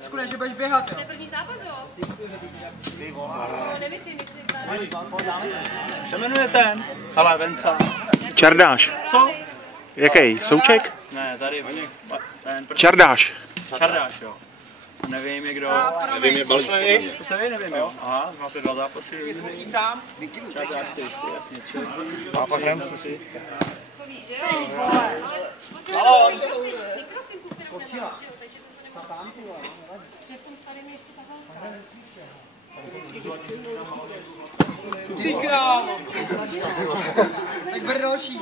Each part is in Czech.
Skoro, že budeš běhat, jo? To je první zápas, jo? No, nemyslím, Jak se jmenuje ten? Hele, Venca. Čardáš. Co? Jaký? Souček? Ne, tady ten první. Čardáš. Čardáš, jo. Nevím, je kdo. Nevím, je balík. To se ví, nevím, jo. Aha, máte 2 zápasy. Sám? Čardáš, ty, jasně, čili. A pak hrám. takový, že jo? Ale mikrosynku, kterou nemáš, že jo? Takže jsem to nemohla. Že v tom starém je ještě takhle. Ty král! Tak ber další.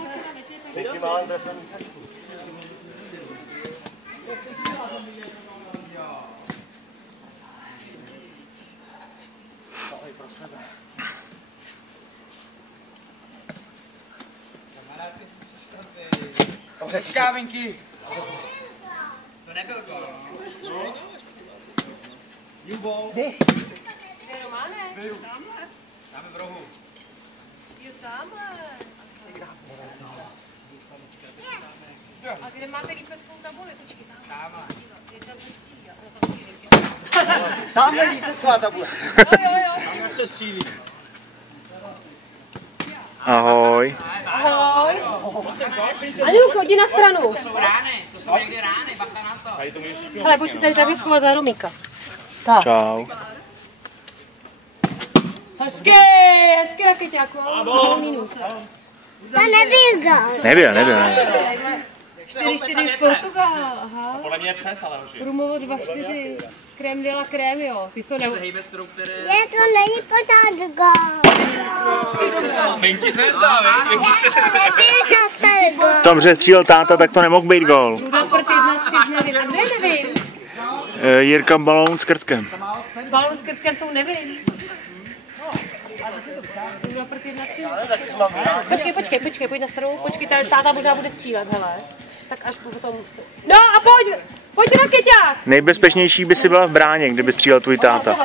Hezká, Vinky. To nebyl gol. Jubo. Kde Románe? Dáme v rohu. Jo, tamhle. A kde máte výsledkovou tabuli? Počkej, tamhle. Je tam střílí. Tamhle výsledková tabule. Jo. Tam jak se střílí. Ahoj. Ahoj. Aňuko, jdi na stranu. To jsou někde rány, bacha na to. Hele, pojď si tady takhle schovat za Romíka. Tak. Čau. Hezky rakeťáku. Minus. To nebyl gol. Nebyl. 4-4 z Portugála, aha. Podle mě je přes, ale už. Rumovo 2-4. Krém de la krém, jo. Ty jsi to Hejbe s tou, které... Je to není pořád gol. Minky se nezdá, Nebyl zase gol. V tom, že střílel táta, tak to nemohl být gól. Budaprt 1-3, nevím. Jirka balón s krtkem. Balon s krtkem jsou nevím. Budaprt 1-3. Počkej, pojď na stranu, počkej, táta možná bude střílet, hele. Tak až potom... No a pojď rakeťák! Nejbezpečnější by si byla v bráně, kdyby střílel tvůj táta.